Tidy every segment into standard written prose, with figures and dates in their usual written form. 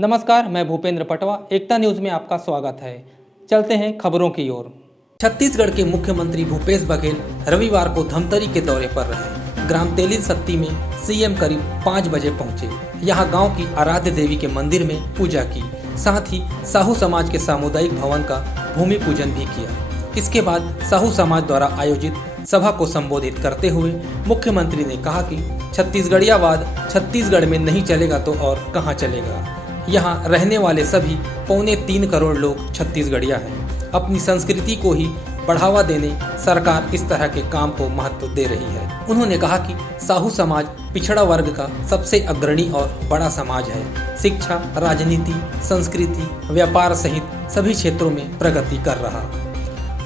नमस्कार, मैं भूपेंद्र पटवा। एकता न्यूज में आपका स्वागत है। चलते हैं खबरों की ओर। छत्तीसगढ़ के मुख्यमंत्री भूपेश बघेल रविवार को धमतरी के दौरे पर रहे। ग्राम तेलिन सत्ती में सीएम करीब 5 बजे पहुंचे। यहां गांव की आराध्य देवी के मंदिर में पूजा की, साथ ही साहू समाज के सामुदायिक भवन का भूमि पूजन भी किया। इसके बाद साहू समाज द्वारा आयोजित सभा को संबोधित करते हुए मुख्यमंत्री ने कहा कि छत्तीसगढ़ियावाद छत्तीसगढ़ में नहीं चलेगा तो और कहां चलेगा। यहाँ रहने वाले सभी 3.25 करोड़ लोग छत्तीसगढ़िया हैं। अपनी संस्कृति को ही बढ़ावा देने सरकार इस तरह के काम को महत्व दे रही है। उन्होंने कहा कि साहू समाज पिछड़ा वर्ग का सबसे अग्रणी और बड़ा समाज है। शिक्षा, राजनीति, संस्कृति, व्यापार सहित सभी क्षेत्रों में प्रगति कर रहा।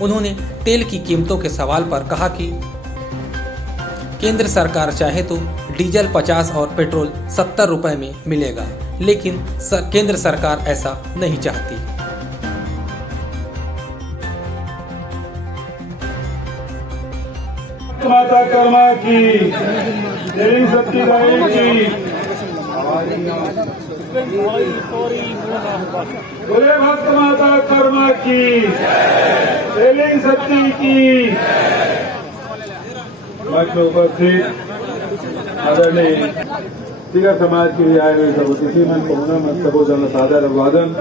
उन्होंने तेल की कीमतों के सवाल पर कहा कि केंद्र सरकार चाहे तो डीजल 50 और पेट्रोल 70 रुपए में मिलेगा, लेकिन केंद्र सरकार ऐसा नहीं चाहती। माता कर्मा की, तेलिन सत्ती दाई की, बोले भक्त माता कर्मा की, तेलिन सत्ती की। मंच में उपस्थित आदरणीय तिगर समाज की भी आए हुए सर्वतिथि मन पहुना मन सबो जन सादर अभिवादन।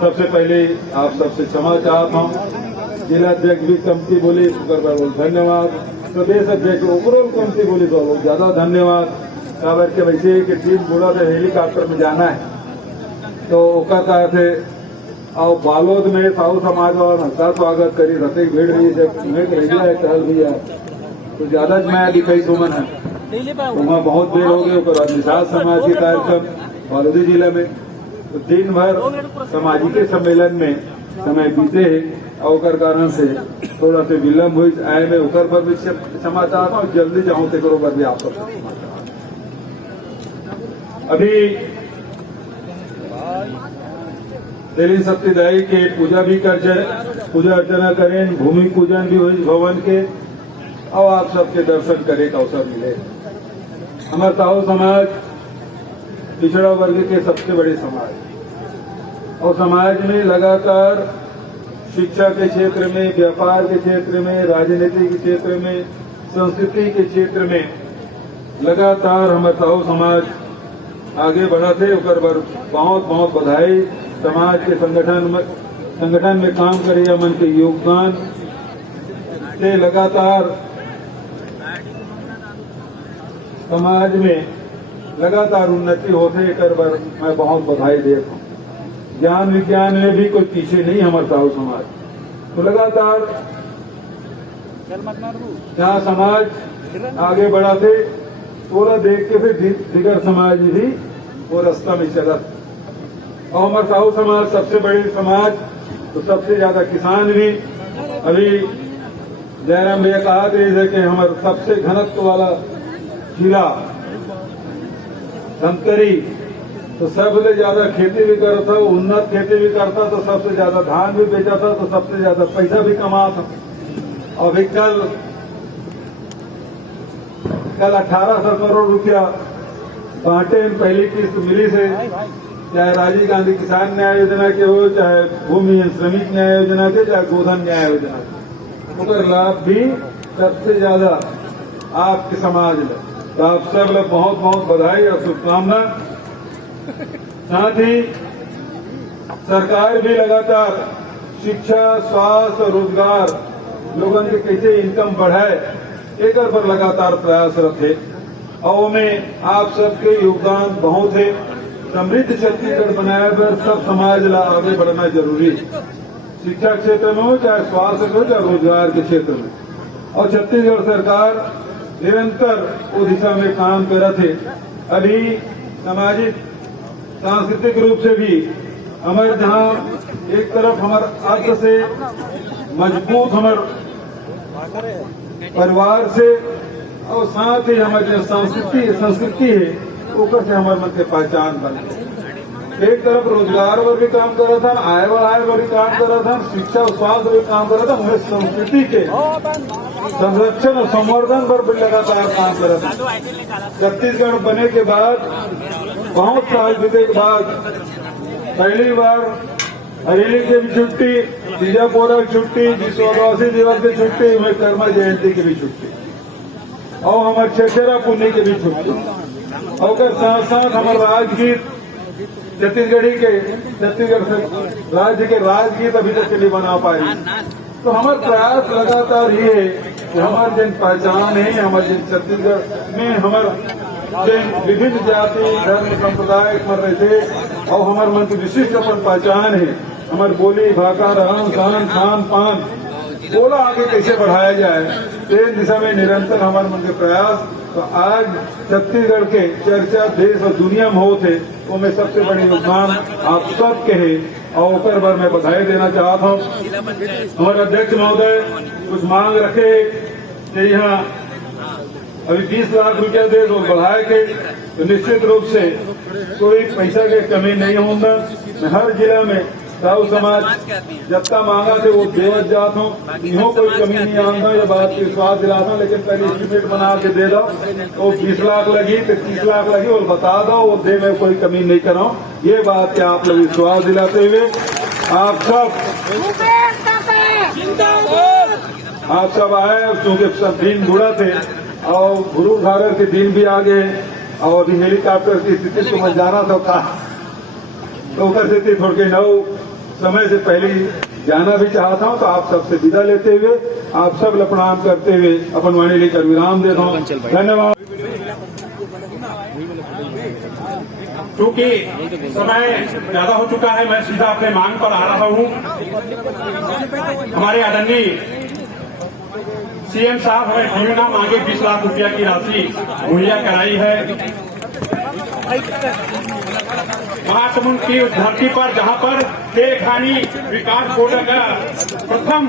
सबसे पहले आप सबसे क्षमा चाहता हूँ। जिला अध्यक्ष भी कमती बोली, बहुत धन्यवाद। प्रदेश अध्यक्ष ओवरऑल कमती बोली, बहुत ज्यादा धन्यवाद। काबर के वैसे कि टीम बोला था हेलीकॉप्टर में जाना है तो ओका थे और बालोद में साहू समाज वाला हल्का स्वागत करी रते भीड़ रही है टहल भी है तो ज्यादा मैं दिखाई सुमन है वहाँ बहुत देर हो गए। निषाद समाज के कार्यक्रम बालोदी जिला में तो दिन भर सामाजिक सम्मेलन में समय बीते है और कारण से थोड़ा से विलम्ब हुई आए में उकर पर भी क्षमा चाहता हूँ। जल्दी जाऊँ ते करो पर भी आप अभी तेलिन सत्ती दाई के पूजा भी पूजा अर्चना करें, भूमि पूजन भी हुई भवन के और आप सबके दर्शन करे का अवसर मिले। हमारा साहू समाज पिछड़ा वर्ग के सबसे बड़े समाज और समाज में लगातार शिक्षा के क्षेत्र में, व्यापार के क्षेत्र में, राजनीति के क्षेत्र में, संस्कृति के क्षेत्र में लगातार हमारा साहू समाज आगे बढ़ा थे। बहुत बहुत बधाई। समाज के संगठन में काम करे मन के योगदान से लगातार समाज में लगातार उन्नति होते कर मैं बहुत बधाई देता हूँ। ज्ञान विज्ञान में भी कोई पीछे नहीं हमारा साहू समाज। तो लगातार जहाँ समाज आगे बढ़ा थे थोड़ा देख के फिर दिगर समाज भी वो रास्ता में चला। और हमारा साहू समाज सबसे बड़े समाज तो सबसे ज्यादा किसान भी। अभी जयराम भैया कहा थे कि हमारा सबसे घनत्व वाला जिला धमतरी तो सबसे ज्यादा खेती भी करता, उन्नत खेती भी करता, तो सबसे ज्यादा धान भी बेचा था, तो सबसे ज्यादा पैसा भी कमाता। और अभी कल 1800 करोड़ रुपया बांटे पहली किस्त मिली से, चाहे राजीव गांधी किसान न्याय योजना के हो, चाहे भूमि श्रमिक न्याय योजना के, चाहे गोधन न्याय योजना के, उनका लाभ भी सबसे ज्यादा आपके समाज में। तो आप सब लोग बहुत बहुत बधाई और शुभकामना। साथ ही सरकार भी लगातार शिक्षा, स्वास्थ्य और रोजगार लोगों के कैसे इनकम बढ़ाए एक पर लगातार प्रयासरत है और में आप सबके योगदान बहुत है। समृद्ध छत्तीसगढ़ बनाए पर सब समाज ला आगे बढ़ना जरूरी है। शिक्षा क्षेत्र में हो, चाहे स्वास्थ्य में हो, चाहे रोजगार के क्षेत्र में। और छत्तीसगढ़ सरकार निरंतर उस दिशा में काम कर रहे थे। अभी सामाजिक सांस्कृतिक रूप से भी हमारे जहाँ एक तरफ हमारे अर्थ से मजबूत हमारे परिवार से और साथ ही हमारी जो संस्कृति है ऊपर से हमारे मन की पहचान बने। एक तरफ रोजगार पर भी काम कर रहा था, आय पर भी काम कर रहा था, शिक्षा और स्वास्थ्य भी काम कर रहा था, हमें संस्कृति के संरक्षण और संवर्धन पर भी लगातार काम कर रहा था। छत्तीसगढ़ बने के बाद बहुत साल बीते के बाद पहली बार हरेली की भी छुट्टी, तीजा पोरा की छुट्टी, विश्ववासी दिवस की छुट्टी, में कर्मा जयंती की भी छुट्टी और हमारे छेरा पुण्य की भी छुट्टी और साथ साथ हमारे राजगीत छत्तीसगढ़ से राज्य के राजगीत अभी तक के लिए बना पाए। तो हमारा प्रयास लगातार ये है कि हमारे जिन पहचान है, हमारे जिन छत्तीसगढ़ में हमारे जिन विभिन्न जाति धर्म संप्रदाय मर रहे थे और हमारे मन की विशिष्ट अपन पहचान है, हमारी बोली भाषा रहन सहन खान पान बोला आगे कैसे बढ़ाया जाए, इस दिशा में निरंतर हमारे मन के प्रयास। तो आज छत्तीसगढ़ के चर्चा देश और दुनिया में होते तो मैं सबसे बड़ी योगदान आप सबके है और ऊपर बार मैं बधाई देना चाहता हूँ। हमारे अध्यक्ष महोदय कुछ मांग रखे कि यहाँ अभी 20 लाख रुपया दे तो बढ़ाए के, तो निश्चित रूप से कोई पैसा की कमी नहीं होगा। मैं हर जिला में साहू समाज जत्ता मांगा थे वो देवत जात हूँ, इहो कोई कमी नहीं आऊंगा, ये बात की विश्वास दिलाता हूँ। लेकिन पहले एस्टिमेट बना के दे दो, तो 20 लाख लगी तो 30 लाख लगी और बता दो, वो दे में कोई कमी नहीं कराऊं, ये बात के आप लोग विश्वास दिलाते हुए आप सब आए। चूंकि सब दिन बुरा थे और गुरु भारत के दिन भी आ गए और अभी हेलीकॉप्टर की स्थिति को मैं जाना था तो स्थिति थोड़ी नौ समय से पहले जाना भी चाहता हूं। तो आप सबसे विदा लेते हुए आप सब प्रणाम करते हुए अपन वाणी लेकर विराम देता हूं। धन्यवाद। क्योंकि समय ज्यादा हो चुका है, मैं सीधा अपने मांग पर आ रहा हूं। हमारे आदरणीय सीएम साहब हमें बिना मांगे 20 लाख रुपया की राशि मुहैया कराई है। महासमुंद की उस धरती पर जहां पर तेलखानी विकास बोर्ड का प्रथम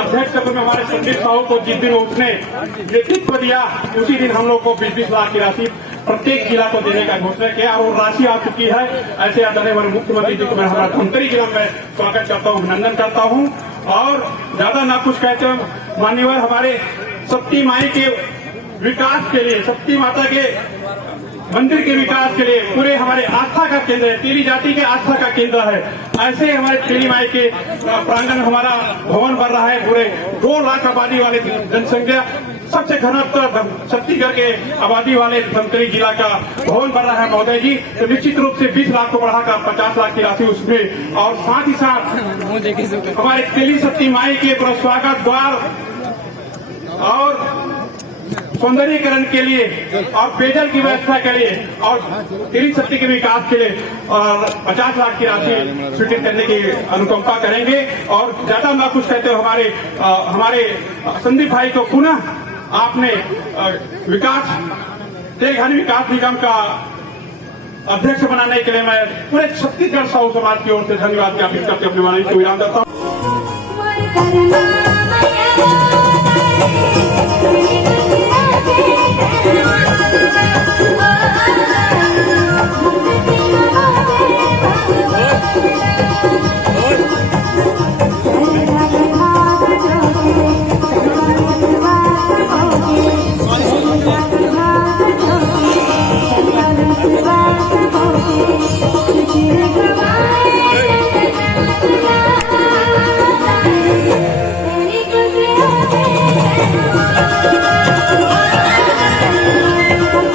अध्यक्ष में हमारे संदीप साहू को जिस दिन उसने नेतृत्व दिया, उसी दिन हम लोग को 20 लाख की राशि प्रत्येक जिला को देने का घोषणा किया और राशि आ चुकी है। ऐसे आदरणीय मुख्यमंत्री जी को मैं हमारा धमतरी जिला में स्वागत करता हूं, अभिनंदन करता हूं। और ज्यादा ना कुछ कहते हैं, मान्यवर हमारे सप्ती माई के विकास के लिए, सप्ती माता के मंदिर के विकास के लिए पूरे हमारे आस्था का केंद्र है, तेली जाति के आस्था का केंद्र है। ऐसे हमारे तेली माई के प्रांगण में हमारा भवन बन रहा है। पूरे 2 लाख आबादी वाले जनसंख्या, सबसे घनत्व छत्तीसगढ़ के आबादी वाले धमतरी जिला का भवन बन रहा है महोदय जी। तो निश्चित रूप से 20 लाख को बढ़ाकर 50 लाख की राशि उसमें, और साथ ही साथ हमारे तेली सती माई के स्वागत द्वार और सौंदर्यीकरण के लिए और पेयजल की व्यवस्था के लिए और तेली सत्ती के विकास के लिए और 50 लाख की राशि स्वीकृत करने की अनुकंपा करेंगे। और ज्यादा ना कुछ कहते हो, हमारे संदीप भाई को पुनः आपने विकास तेलखानी विकास निगम का अध्यक्ष बनाने के लिए मैं पूरे छत्तीसगढ़ साहू समाज की ओर से धन्यवाद ज्ञापित करते अपने वाणी को विराम देता हूँ।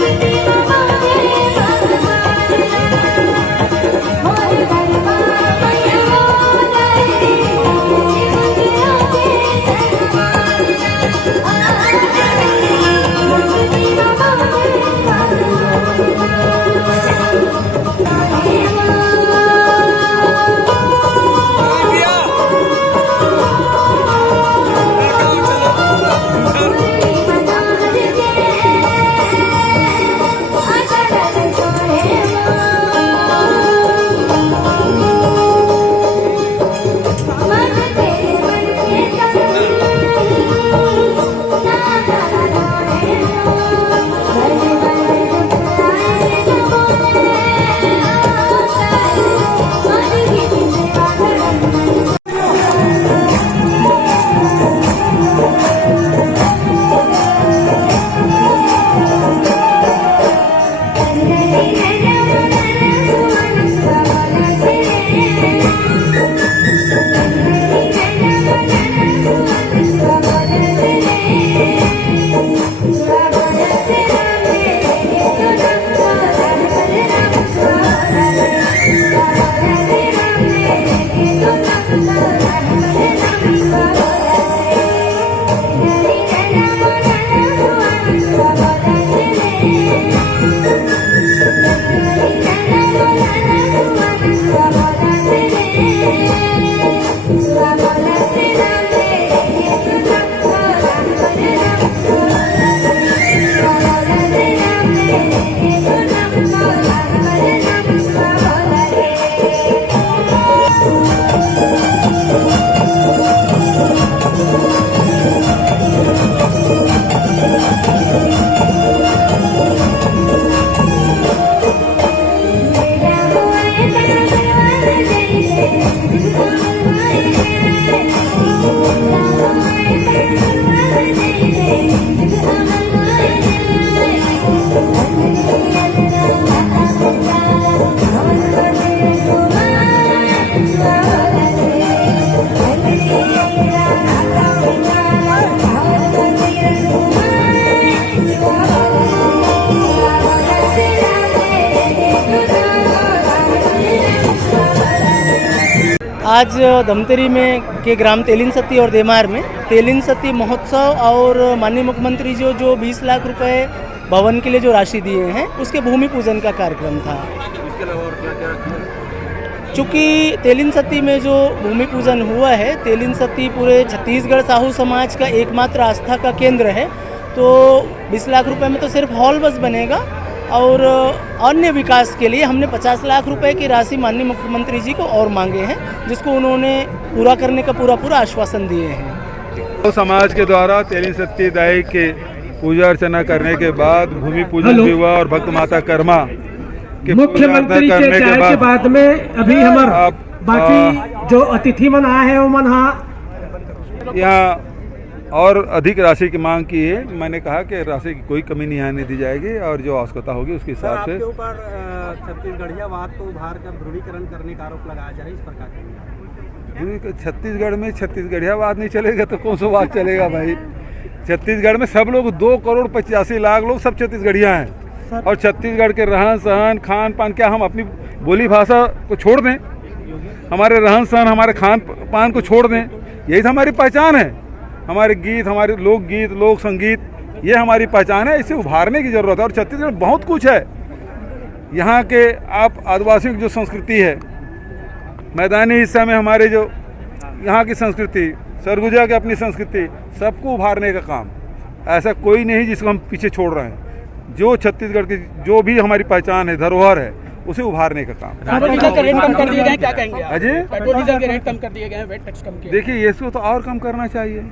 Thank you. आज धमतरी में के ग्राम तेलिन सत्ती और देमार में तेलिन सत्ती महोत्सव और माननीय मुख्यमंत्री जो 20 लाख रुपए भवन के लिए जो राशि दिए हैं उसके भूमि पूजन का कार्यक्रम था। इसके अलावा और क्या चूँकि तेलिन सत्ती में जो भूमि पूजन हुआ है, तेलिन सत्ती पूरे छत्तीसगढ़ साहू समाज का एकमात्र आस्था का केंद्र है, तो 20 लाख रुपए में तो सिर्फ हॉल बस बनेगा और अन्य विकास के लिए हमने 50 लाख रुपए की राशि माननीय मुख्यमंत्री जी को और मांगे हैं, जिसको उन्होंने पूरा करने का पूरा आश्वासन दिए हैं। तो समाज के द्वारा तेलिन सत्ती दाई के पूजा अर्चना करने के बाद भूमि पूजन भी हुआ और भक्त माता कर्मा के मुख्यमंत्री के जाए के बाद में अभी हमारा बाकी जो अतिथि मन आए हैं वो मन यहाँ और अधिक राशि की मांग की है। मैंने कहा कि राशि की कोई कमी नहीं आने दी जाएगी और जो आवश्यकता होगी उसके हिसाब से। आपके ऊपर छत्तीसगढ़ियावाद को बाहर का ध्रुवीकरण करने का आरोप लगाया जा रहा है, इस पर क्या कहेंगे? छत्तीसगढ़ में छत्तीसगढ़ियावाद नहीं चलेगा तो कौन सा बात चलेगा भाई। छत्तीसगढ़ में सब लोग 2,85,00,000 लोग सब छत्तीसगढ़िया हैं और छत्तीसगढ़ के रहन सहन खान पान, क्या हम अपनी बोली भाषा को छोड़ दें? हमारे रहन सहन हमारे खान पान को छोड़ दें? यही तो हमारी पहचान है। हमारे गीत, हमारे लोकगीत, लोक संगीत, ये हमारी पहचान है। इसे उभारने की ज़रूरत है और छत्तीसगढ़ बहुत कुछ है। यहाँ के आप आदिवासियों की जो संस्कृति है, मैदानी हिस्सा में हमारे जो यहाँ की संस्कृति, सरगुजा की अपनी संस्कृति, सबको उभारने का काम। ऐसा कोई नहीं जिसको हम पीछे छोड़ रहे हैं। जो छत्तीसगढ़ की जो भी हमारी पहचान है, धरोहर है, उसे उभारने का काम। पेट्रोल डीजल के रेट कम कर दिए गए, क्या कहेंगे? अजय, पेट्रोल डीजल के रेट कम कर दिए गए हैं, वेट टैक्स कम किया। देखिए ये तो और कम करना चाहिए।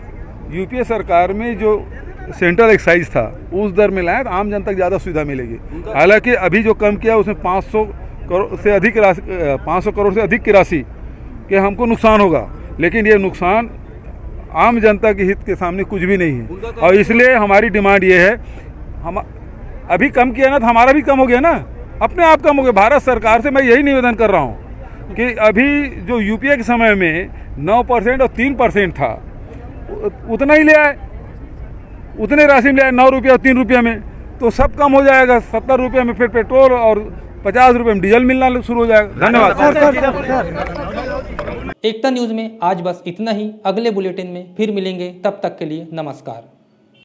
यूपीए सरकार में जो सेंट्रल एक्साइज था उस दर में लाए तो आम जनता को ज़्यादा सुविधा मिलेगी। हालांकि अभी जो कम किया उसमें 500 करोड़ से अधिक राशि, 500 करोड़ से अधिक की राशि के हमको नुकसान होगा, लेकिन ये नुकसान आम जनता के हित के सामने कुछ भी नहीं है। और इसलिए हमारी डिमांड ये है, हम अभी कम किया ना तो हमारा भी कम हो गया ना, अपने आप कम हो गया। भारत सरकार से मैं यही निवेदन कर रहा हूँ कि अभी जो यूपीए के समय में 9% और 3% था, उतना ही ले आए, उतने राशि में ले आए, 9 रुपये और 3 रुपये में, तो सब कम हो जाएगा। 70 रुपये में फिर पेट्रोल और 50 रुपये में डीजल मिलना शुरू हो जाएगा। धन्यवाद। एकता न्यूज़ में आज बस इतना ही। अगले बुलेटिन में फिर मिलेंगे, तब तक के लिए नमस्कार।